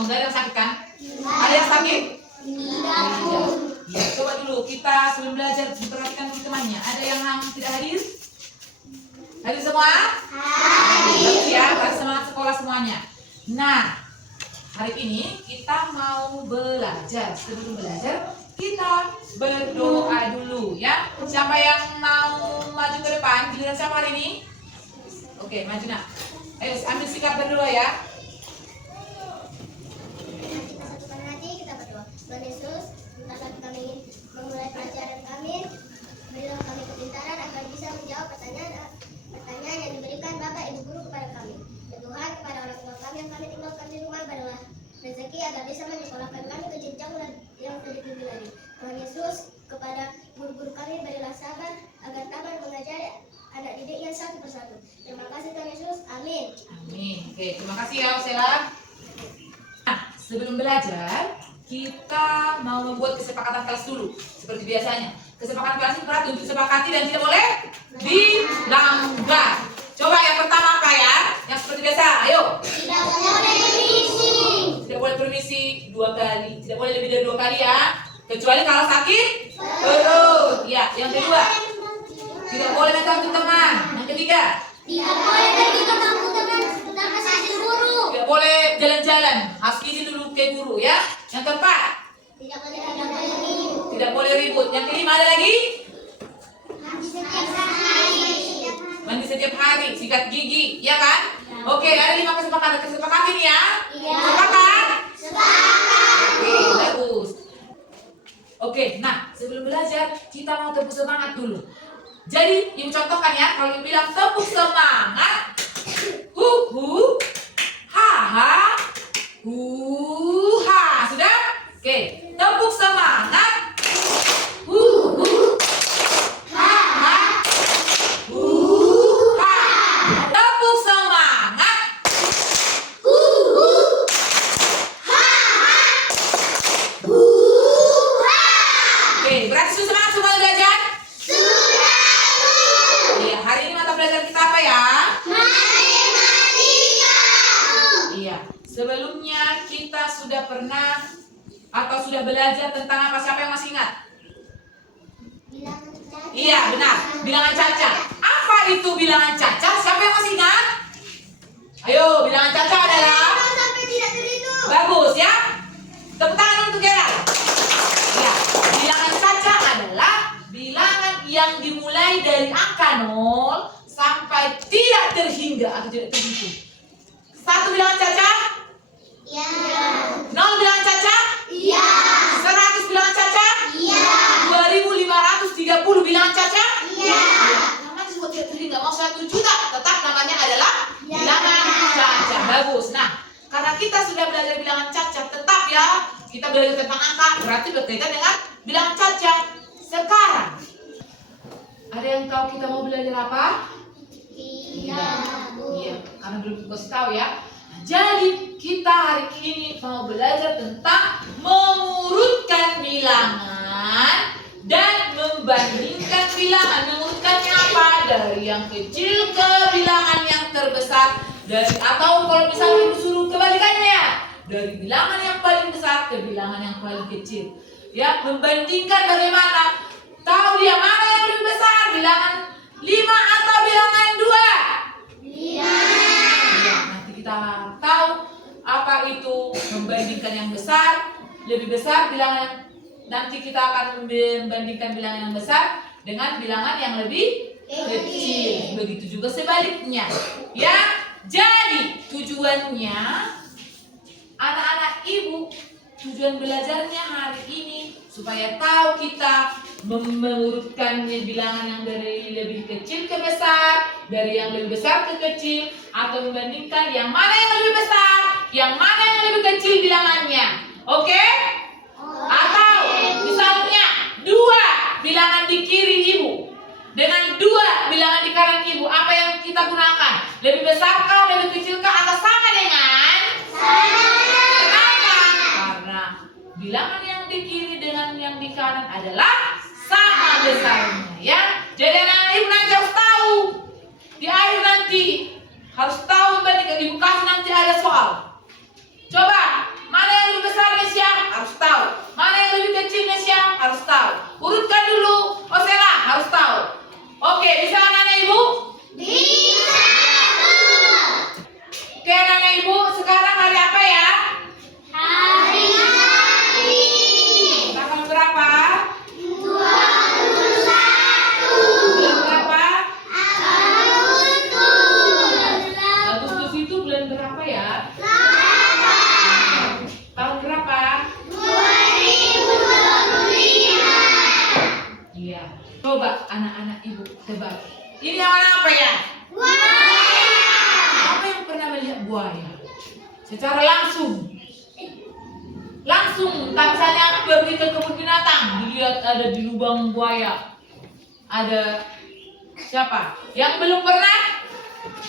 semua. Gak ada yang sakit kan? Ada yang sakit? Tidak. Ya, coba dulu kita sebelum belajar perhatikan dulu temannya. Ada yang tidak hadir? Hadir semua? Hadir ya, harus semangat sekolah semuanya. Nah, hari ini kita mau belajar. Sebelum belajar, kita berdoa dulu ya. Siapa yang mau maju ke depan? Giliran siapa hari ini? Oke, maju nak. Ayo ambil sikap berdoa ya. Kita berdoa. Tuhan Yesus, sebentar kami ingin memulai pelajaran kami. Berilah kami kepintaran agar bisa menjawab pertanyaan yang diberikan Bapak Ibu Guru kepada kami. Ya Tuhan, kepada orang tua kami yang kami tinggalkan di rumah, berilah rezeki agar bisa menyekolahkan kami ke jenjang yang lebih tinggi lagi. Tuhan Yesus, kepada guru-guru kami berilah sabar agar tabah mengajari anak didiknya satu persatu. Terima kasih Tuhan Yesus. Amin. Amin. Oke, terima kasih ya Usela. Nah, sebelum belajar, kita mau membuat kesepakatan kelas dulu. Seperti biasanya. Kesepakatan kelas ini berat untuk disepakati dan tidak boleh dilanggar. Coba yang pertama apa ya? Yang seperti biasa, ayo. Tidak boleh berisik. Tidak boleh permisi 2 kali. Tidak boleh lebih dari 2 kali ya. Kecuali kalau sakit perut. Ya, yang kedua. Tidak boleh mengganggu teman. Yang ketiga. Tidak boleh pergi ke bangku teman tanpa izin guru. Tidak boleh jalan-jalan. Harus izin dulu ke guru ya. Yang keempat. Tidak boleh ribut. Tidak boleh ribut. Yang kelima ada lagi. Mandi setiap hari. Mandi setiap hari. Sikat gigi, ya kan? Oke, ada 5 kesepakatan. Kesepakatan ini ya. Iya. Sepakat? Sepakat. Oke, bagus. Oke, nah sebelum belajar kita mau tepuk semangat dulu. Jadi, ibu contohkan ya, kalau ibu bilang tepuk semangat, hu, ha, hu, ha, sudah? Oke, tepuk semangat, hu, ha, hu, ha, tepuk semangat, Ha. oke, berarti sudah semangat semua belajar? Iya, hari ini mata belajar kita apa ya? Iya, sebelumnya kita sudah pernah atau sudah belajar tentang apa? Siapa yang masih ingat? Iya, benar. Bilangan caca. Apa itu bilangan caca? Siapa yang masih ingat? Ayo, bilangan caca adalah Sampai tidak terhitung. bagus ya. Tepuk tangan untuk Gerald. Ya, bilangan caca adalah bilangan yang dimulai dari angka 0 sampai tidak terhingga atau tidak terhitung. 1 bilangan caca, Ya. 0 bilangan caca, Iya. 100 bilangan caca, Iya. 2530 bilangan caca. Iya. Namanya disebut tidak terhingga, mau 1 juta, tetap namanya adalah bilangan caca. Bagus. Nah, karena kita sudah belajar bilangan caca, tetap ya kita belajar tentang angka, berarti berkaitan dengan bilangan caca. Sekarang, ada yang tahu kita mau belajar apa? Tidak. Iya, karena belum kasih tahu ya. Jadi kita hari ini mau belajar tentang mengurutkan bilangan dan membandingkan bilangan. Mengurutkannya apa? Dari yang kecil ke bilangan yang terbesar, atau kalau misalnya disuruh kebalikannya, dari bilangan yang paling besar ke bilangan yang paling kecil. Ya, membandingkan bagaimana? Tahu dia mana yang lebih besar? Bilangan 5 atau bilangan 2? Iya. Ya, nanti kita tahu apa itu membandingkan yang besar, lebih besar bilangan. Nanti kita akan membandingkan bilangan yang besar dengan bilangan yang lebih kecil. Begitu juga sebaliknya. Ya, jadi tujuannya anak-anak ibu, tujuan belajarnya hari ini supaya tahu kita mengurutkan bilangan yang dari lebih kecil ke besar, dari yang lebih besar ke kecil, atau membandingkan yang mana yang lebih besar, yang mana yang lebih kecil bilangannya. Oke? Atau misalnya 2 bilangan di kiri ibu dengan 2 bilangan di kanan ibu, apa yang kita gunakan? Lebih besar kah, lebih kecil kah, atau sama dengan? Kenapa? Karena bilangan yang di kiri dengan yang di kanan adalah sama besarnya ya. Jadi anak ibu nanti harus tahu. Di akhir nanti harus tahu membandingkan. Ibu kasih nanti ada soal. Coba Mana yang lebih kecilnya siapa? Harus tahu. Urutkan dulu. Osela harus tahu. Oke, bisa anak-anak ibu? Bisa. Oke, anak-anak ibu, sekarang hari apa ya? Hari Hari. Tanggal berapa? 21. Bulan berapa? Agustus. Agustus itu bulan berapa ya? Tahun berapa? 2025. Iya. Coba anak-anak ibu tebak. Ini warna apa ya? Siapa yang pernah melihat buaya? Secara langsung. Langsung, tak misalnya pergi ke kebun binatang, dilihat ada di lubang buaya. Ada siapa? Yang belum pernah?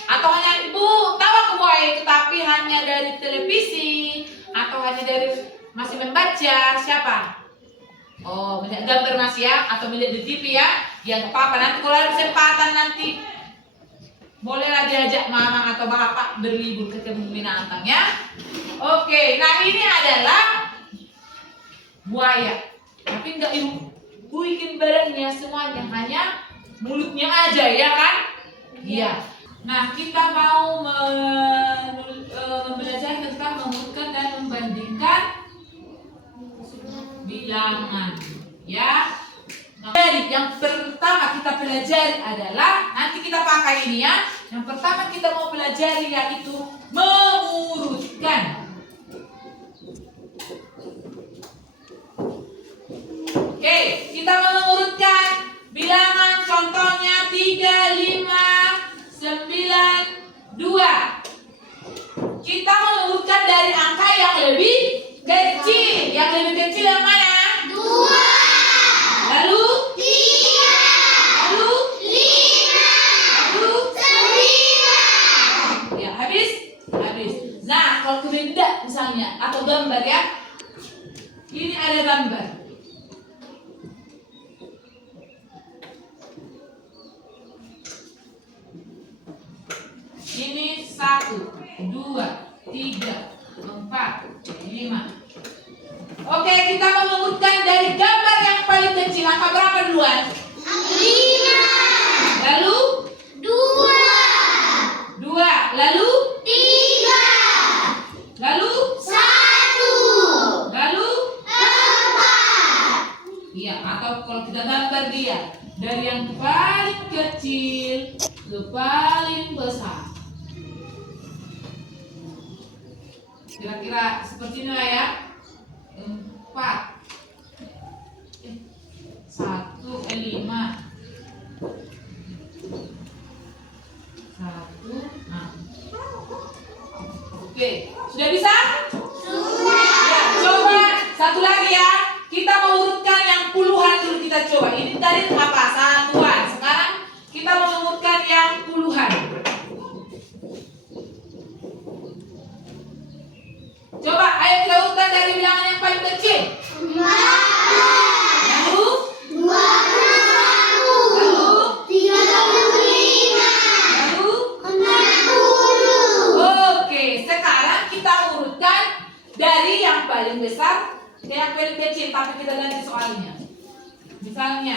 Atau hanya ibu tahu ke buaya itu tapi hanya dari televisi atau hanya dari masih membaca? Siapa? Oh, melihat gambar masih ya atau melihat di TV ya? Ya nggak apa-apa, nanti kalau ada kesempatan nanti bolehlah diajak mama atau bapak berlibur ke kebun binatang ya. Oke, nah ini adalah buaya. Tapi enggak ibu bikin badannya semuanya, hanya mulutnya aja ya kan? Iya. Nah, kita mau belajar tentang mengurutkan dan membandingkan bilangan ya. Jadi yang pertama kita pelajari adalah, nanti kita pakai ini ya. Yang pertama kita mau pelajari yaitu mengurutkan. Oke, kita mengurutkan bilangan, contohnya 3, 5, 9, 2. Kita mengurutkan dari angka yang lebih kecil. Yang lebih kecil yang mana? 2. Lalu 3. Lalu 5. Lalu 9. ya habis. Nah, kalau benda misalnya atau gambar ya. Ini ada gambar. Ini 1, 2, 3, 4, 5. Oke, kita mengurutkan dari gambar yang paling kecil. Angka berapa duluan? 5. Lalu 2. 2. Lalu 3. Lalu 1. Lalu 4. iya, atau kalau kita gambar dia dari yang paling kecil ke paling besar. Kira-kira seperti inilah ya. 4 1 5 1. Nah. Oke, sudah bisa? Ya, coba satu lagi ya. Kita mau urutkan yang puluhan dulu, kita coba. Ini tadi apa? Satuan. Sekarang kita mau urutkan yang puluhan. Coba, ayo kita urutkan dari bilangan yang paling kecil. 4. Lalu, 21. lalu, 35. lalu. 60. Oke, sekarang kita urutkan dari yang paling besar ke yang paling kecil, tapi kita ganti soalnya. Misalnya,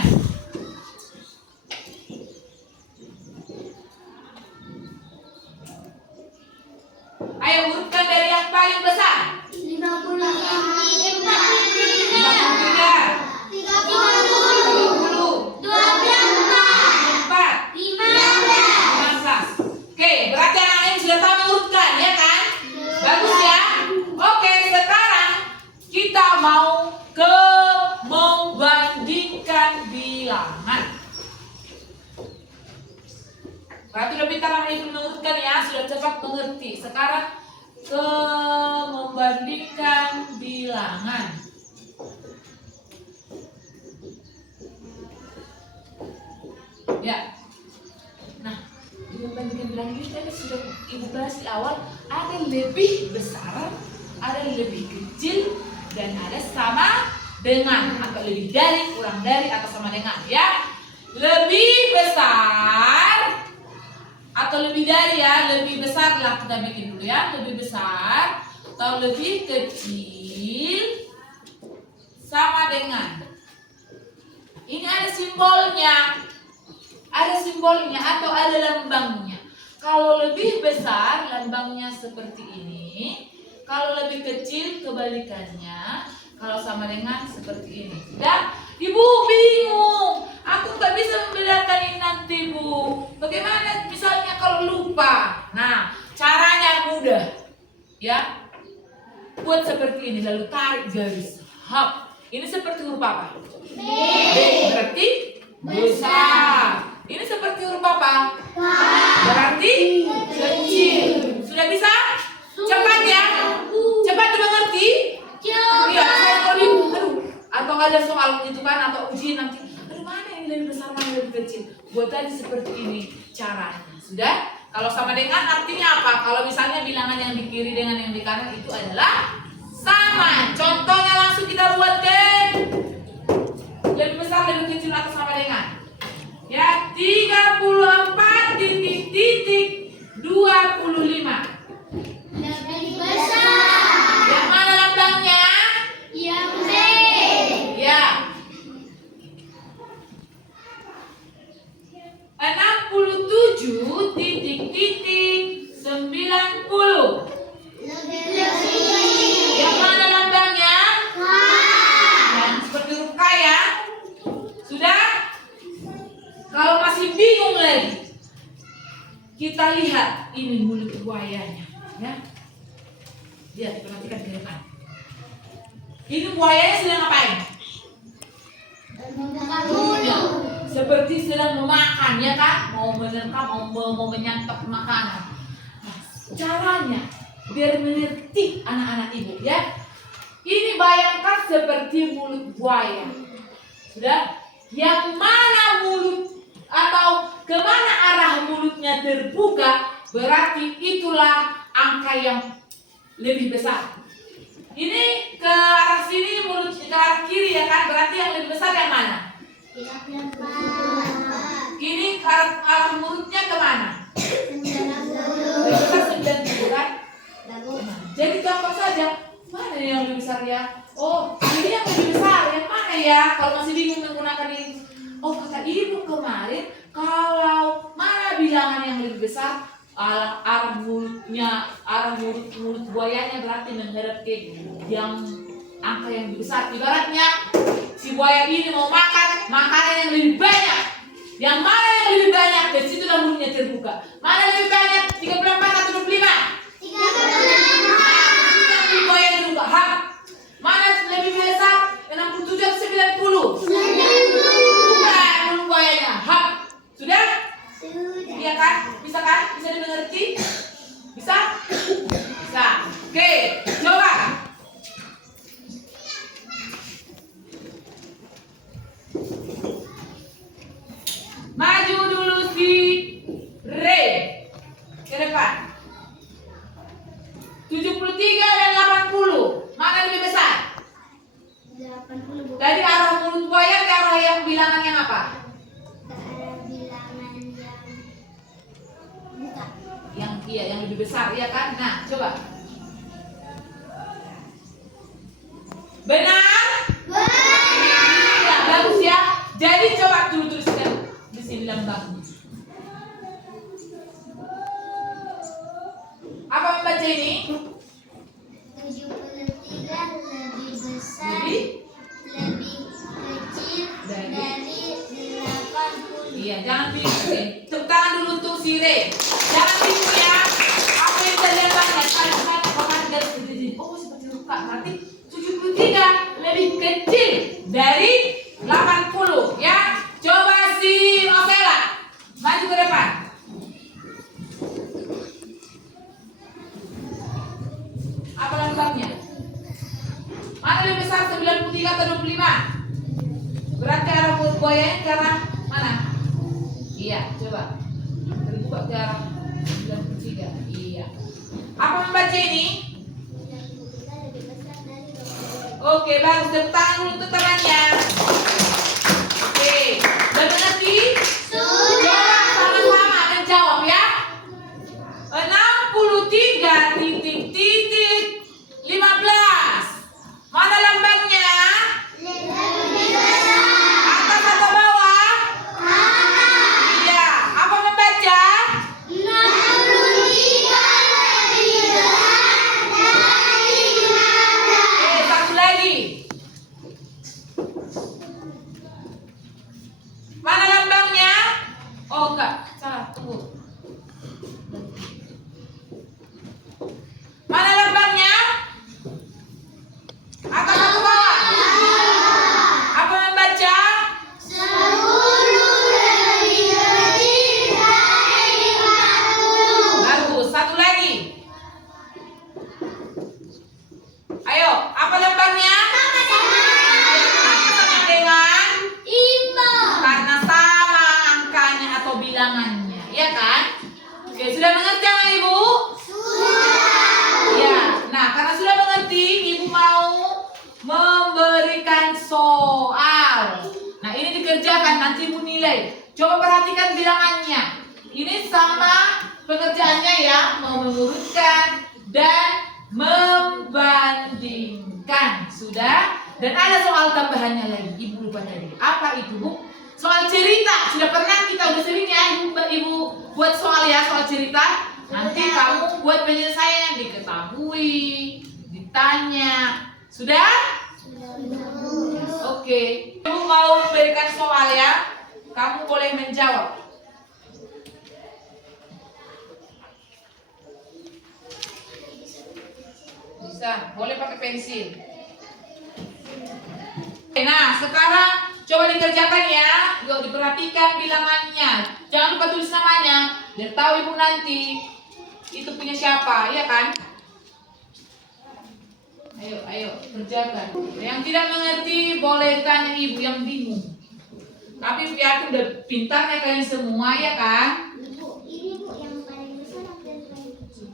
ayo urutkan dari yang paling besar. Oke, berarti anak-anak sudah tahu mengurutkan, ya kan? Bagus ya. Oke, sekarang kita mau ke membandingkan bilangan. Berarti udah pintar anak ibu mengurutkan ya, sudah cepat mengerti. Sekarang ke membandingkan bilangan. Ya. Nah, membandingkan bilangan ini tadi sudah ibu bahas di awal. Ada lebih besar, ada lebih kecil, dan ada sama dengan, atau lebih dari, kurang dari, atau sama dengan. Ya, lebih besar atau lebih dari ya, lebih besar lah kita bikin dulu ya, lebih besar atau lebih kecil sama dengan. Ini ada simbolnya. Ada simbolnya atau ada lambangnya. Kalau lebih besar lambangnya seperti ini. Kalau lebih kecil kebalikannya. Kalau sama dengan seperti ini. Sudah? Ibu bingung. Aku nggak bisa membedakan ini nanti, Bu. Bagaimana misalnya kalau lupa? Nah, caranya mudah. Ya. Buat seperti ini lalu tarik garis. Hap. Ini seperti huruf apa? B. Berarti besar. Ini seperti huruf apa? Berarti kecil. Sudah bisa? Cepat ya. Cepat mengerti? Iya, saya aduh. Atau ada soal itu kan atau ujian nanti. Aduh, mana ini lebih besar, mana lebih kecil? Buat tadi seperti ini caranya. Sudah? Kalau sama dengan artinya apa? Kalau misalnya bilangan yang di kiri dengan yang di kanan itu adalah sama. Contohnya langsung kita buatkan. Lebih besar, lebih kecil atau sama dengan? Ya, 34 titik 25. Lebih besar. Yang mana lambangnya? Yang B. Ya. 67 titik 90. Lebih. Yang mana lambangnya? Yang seperti huruf K ya. Sudah? Kalau masih bingung lagi, kita lihat ini mulut buayanya, ya. Lihat, perhatikan ke depan. Ini buayanya sedang ngapain? Ya, seperti sedang memakan, ya kan? Mau menerkam, mau menyantap makanan. Nah, caranya biar mengerti anak-anak ibu, ya. Ini bayangkan seperti mulut buaya. Sudah? Yang mana mulut atau kemana arah mulutnya terbuka, berarti itulah angka yang lebih besar. Ini ke arah sini, mulut ke arah kiri ya kan, berarti yang lebih besar yang mana? Ini ke arah mulutnya kemana? Lebih besar 90 kan? Jadi gampang saja. Mana yang lebih besar ya? Oh, ini yang lebih besar. Yang mana ya? Kalau masih bingung menggunakan ini. Oh, kata ibu kemarin, kalau mana bilangan yang lebih besar, arah mulutnya, arah mulut buayanya berarti menghadap ke yang angka yang lebih besar. Ibaratnya si buaya ini mau makan makanan yang lebih banyak. Yang mana yang lebih banyak? Dari situ dah mulutnya terbuka. Mana lebih banyak? 34 atau 25? 34. Buaya terbuka. Hap. Mana lebih besar? 67 atau 90? 90. Buayanya. Hap. Sudah? Iya kan? Bisa kan? Bisa dimengerti? Bisa? Bisa. Oke, coba. Maju dulu si Re. Ke depan. 73 dan 80. Mana lebih besar? 80. Dari arah mulut buaya ke arah yang bilangan yang apa? Ke arah bilangan yang buka. Yang lebih besar, iya kan? Nah, coba. Benar? Ya, bagus ya. Jadi coba tuliskan di sini lambangnya. Apa membaca ini? 73 lebih besar, Jadi? lebih kecil dari 80. Iya, jangan bingung. Tepuk tangan dulu untuk si Re. Jangan bingung ya. Apa yang kita lihat banyak. Kalau kita makan garis begini. Oh, seperti luka. Berarti 73 lebih kecil dari 80. Ya. Coba si Rosella. Maju ke depan. Apa lambangnya? Mana lebih besar 93 atau 25? Berarti arah mulut buayanya ke arah mana? Iya, coba. Terbuka ke arah 93. Iya. Apa membaca ini? 93 lebih besar dari 80. Oke, bagus. Tepuk tangan dulu untuk temannya. Oke. Udah mengerti? Coba sama-sama menjawab ya. 63 titik 15. Mana lambangnya? Le. sama pengerjaannya ya, mengurutkan dan membandingkan. Sudah? Dan ada soal tambahannya lagi. Ibu lupa tadi. Apa itu, Bu? Soal cerita. Sudah pernah kita udah sering ya Ibu buat soal ya, soal cerita. Nanti kamu buat penyelesaian, diketahui, ditanya. Sudah? Oke. Ibu mau memberikan soal ya. Kamu boleh menjawab. Bisa, boleh pakai pensil. Nah, sekarang coba dikerjakan ya. Yuk, diperhatikan bilangannya. Jangan lupa tulis namanya. Biar tahu Ibu nanti itu punya siapa, ya kan? Ayo, kerjakan. Yang tidak mengerti boleh tanya Ibu yang bingung. Tapi biar udah pintar ya kalian semua, ya kan? Ini Bu yang paling besar apa yang paling kecil?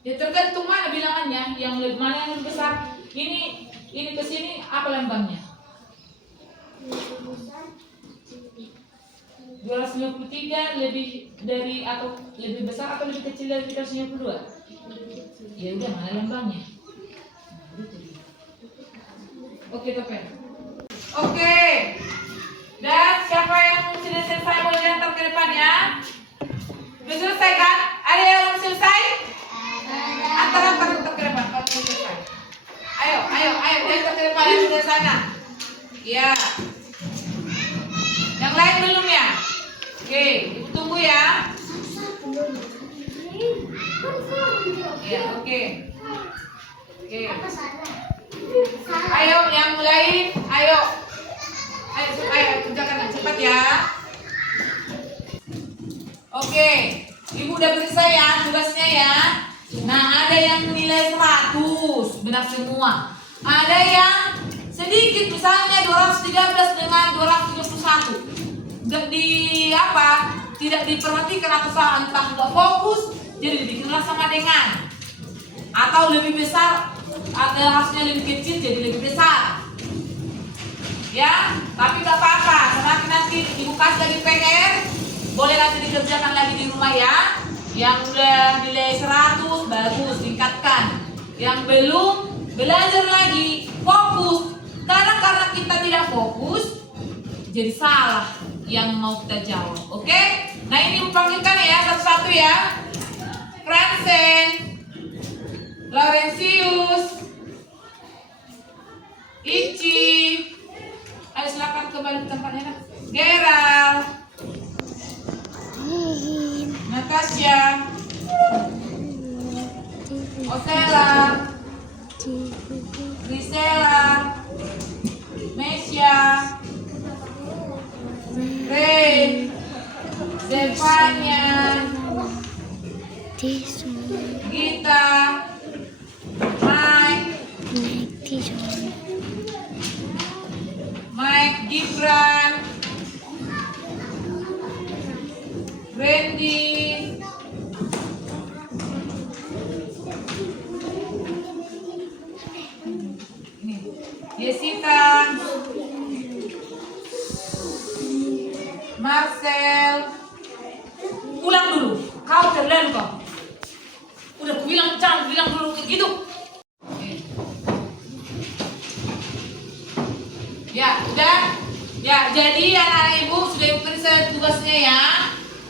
Ya tergantung mana bilangannya, mana yang lebih besar. Ini ke sini apa lambangnya? 253 lebih dari atau lebih besar atau lebih kecil dari 352? Ya udah, mana lambangnya? Oke, Topen. Oke. Dan siapa yang sudah selesai boleh diantar ke depan ya? Sudah selesai kan? Ada yang belum selesai? Antar ke depan kalau sudah selesai. Ayo, diantar ke depan yang sudah sana. Iya. Yang lain belum ya? Oke, Ibu tunggu ya. Iya, oke. Ayo, yang lain, ayo kerjakan cepat ya. Oke, Ibu udah selesai ya tugasnya ya. Nah, ada yang nilai 100, benar semua. Ada yang sedikit, misalnya 213 dengan 231. Tidak diperhatikan atau salah, entah nggak fokus, jadi dibikinlah sama dengan. Atau lebih besar, ada hasilnya lebih kecil jadi lebih besar. Ya, tapi nggak apa-apa. Semakin nanti Ibu kasih lagi PR, boleh nanti dikerjakan lagi di rumah ya. Yang udah nilai 100 bagus, tingkatkan. Yang belum, belajar lagi, fokus. Karena kita tidak fokus, jadi salah yang mau kita jawab. Oke? Nah, ini panggilkan ya satu-satu ya. Fransen, Laurentius, Ici. Ayo silakan kembali ke tempatnya. Gerald, Natasha, Osela, Grisela, Mesya, Ray, Zevanya, Gita, Mike, Gibran, Randy, Jessica, Marcel. Ulang dulu. Kau terlalu kau. Udah aku bilang jangan bilang dulu gitu. Ya, udah. Ya, jadi anak-anak Ibu sudah Ibu periksa tugasnya ya.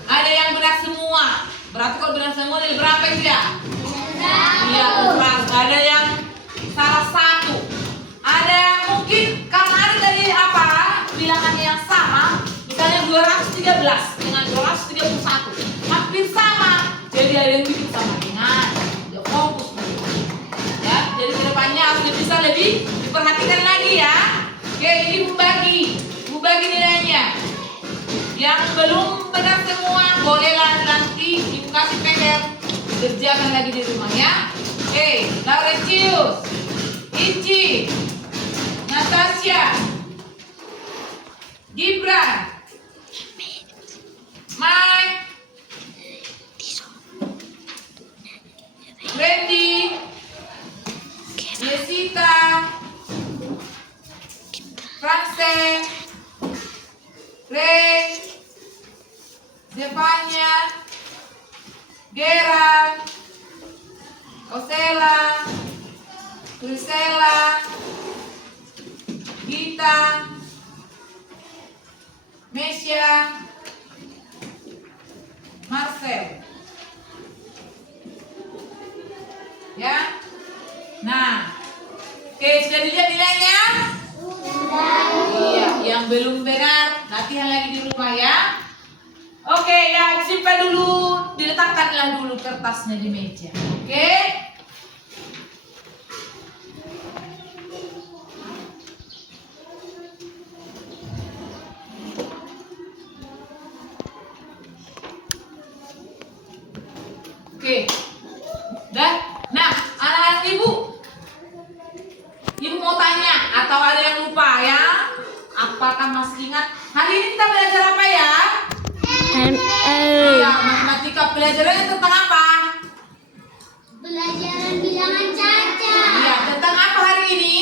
Ada yang benar semua. Berarti kalau benar semua dari berapa itu ya? Iya, benar. Ada yang salah satu. Ada yang mungkin karena ada dari bilangannya yang sama. Misalnya 213 dengan 231 hampir sama, jadi ada yang bikin sama dengan ya, fokus ya. Jadi kedepannya harus bisa lebih diperhatikan lagi ya. Oke, Ibu bagi nilainya. Yang belum benar semua bolehlah nanti Ibu kasih PR, kerjakan lagi di rumah ya. Oke, Laurentius, Ici, Natasha, Gibran, Mike, Randy, Jessica, Fransen, Ray, Zevanya, Priscilla, Gita, Mesya, Marcel. Ya. Nah, oke, sudah dilihat nilainya? Iya, yang belum benar latihan lagi di rumah ya. Oke, ya simpan dulu, diletakkanlah dulu kertasnya di meja. Oke. Oke. Dan, nah, anak-anak ibu mau tanya atau ada yang lupa ya? Apakah masih ingat? Hari ini kita belajar apa ya? Iya, matematika pelajarannya tentang apa? Pelajaran bilangan caca. Iya, tentang apa hari ini?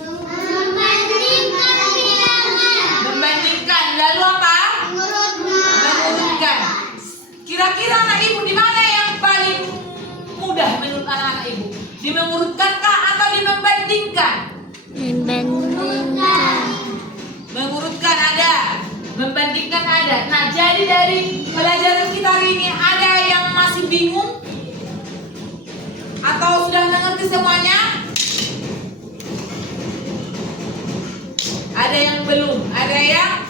Membandingkan bilangan. Membandingkan. Lalu apa? Mengurutkan. Kira-kira anak ibu di mana yang paling mudah menurut anak-anak ibu? Di mengurutkankah atau di membandingkan? Mengurutkan ada, membandingkan ada. Nah, jadi dari pelajaran kita hari ini ada yang masih bingung atau sudah mengerti semuanya? Ada yang belum, ada yang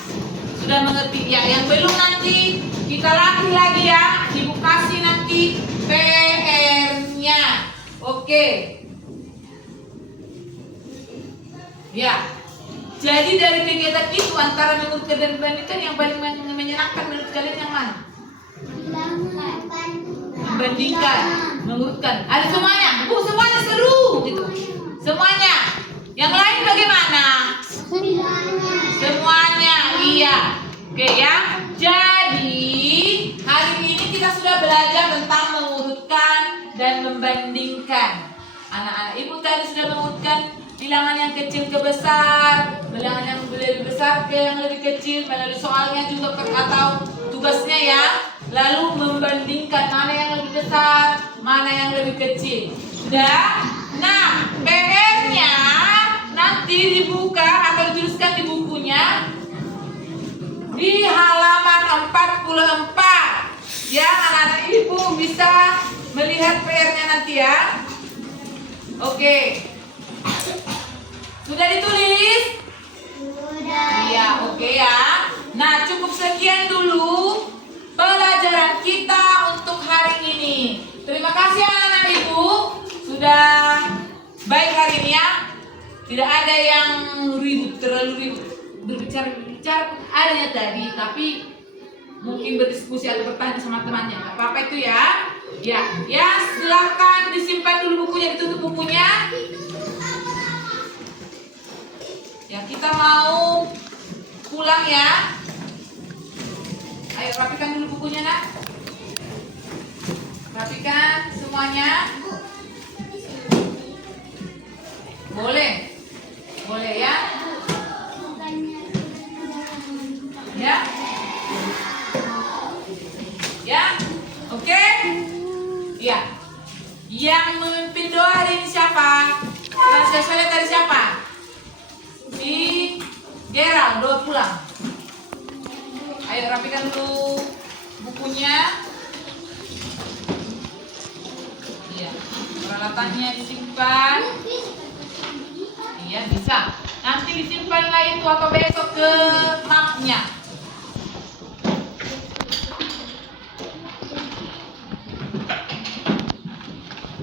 sudah mengerti. Ya, yang belum nanti kita latih lagi ya. Ibu kasih nanti PR-nya. Oke. Ya. Jadi dari kegiatan itu antara mengurutkan dan membandingkan yang paling menyenangkan menurut kalian yang mana? Membandingkan, mengurutkan. Ada semuanya? Semuanya seru gitu. Semuanya. Yang lain bagaimana? Semuanya, iya. Oke ya. Jadi hari ini kita sudah belajar tentang mengurutkan dan membandingkan. Anak-anak ibu tadi sudah mengurutkan bilangan yang kecil ke besar, bilangan yang lebih besar ke yang lebih kecil, melalui soalnya juga atau tugasnya ya. Lalu membandingkan mana yang lebih besar, mana yang lebih kecil. Sudah? Nah, PR-nya nanti dibuka atau dituliskan di bukunya di halaman 44. Ya, anak-anak ibu bisa melihat PR-nya nanti ya. Oke. Sudah ditulis? Sudah. Iya, oke ya. Nah, cukup sekian dulu pelajaran kita untuk hari ini. Terima kasih anak-anak ibu sudah baik hari ini ya. Tidak ada yang ribut, terlalu ribut. Berbicara adanya tadi, tapi mungkin berdiskusi atau bertanya sama temannya. Gak apa-apa itu ya. Ya, silakan disimpan dulu bukunya, ditutup bukunya. Ya, kita mau pulang ya. Ayo rapikan dulu bukunya nak. Rapikan semuanya. Boleh. Boleh ya. Ya. Ya. Oke. Ya. Yang memimpin doa hari ini siapa? Kita saya lihat dari siapa? Si Gerald, doa pulang. Ayo rapikan dulu bukunya. Iya, peralatannya disimpan. Iya, bisa. Nanti disimpanlah itu atau besok ke mapnya.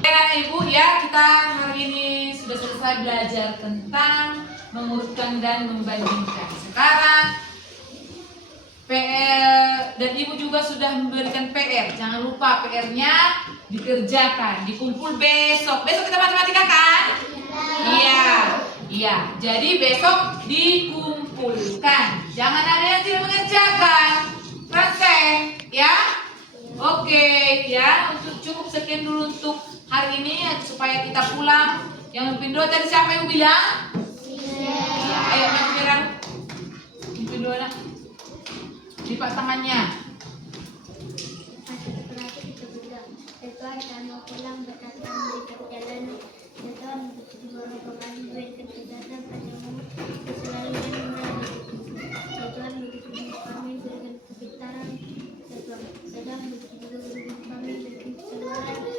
Anak ibu ya, kita hari ini sudah selesai belajar tentang mengurutkan dan membandingkan. Sekarang PR dan ibu juga sudah memberikan PR. Jangan lupa PR-nya dikerjakan, dikumpul besok. Besok kita matematika kan? Iya. Iya. Jadi besok dikumpulkan. Jangan ada yang tidak mengerjakan. Praktek, ya? Oke, ya. Untuk cukup sekian dulu untuk hari ini supaya kita pulang. Yang memimpin doa tadi siapa yang bilang? Ya, ayo memimpin doa. Lipat tangannya. Tuhan, kami mau pulang berkat kami di perjalanan. Ya Tuhan, di bawah kami berikan kesehatan padamu, keselamatan ya Tuhan, begitu juga kami berikan kepintaran. Ya Tuhan, sedang begitu juga kami berikan kesabaran.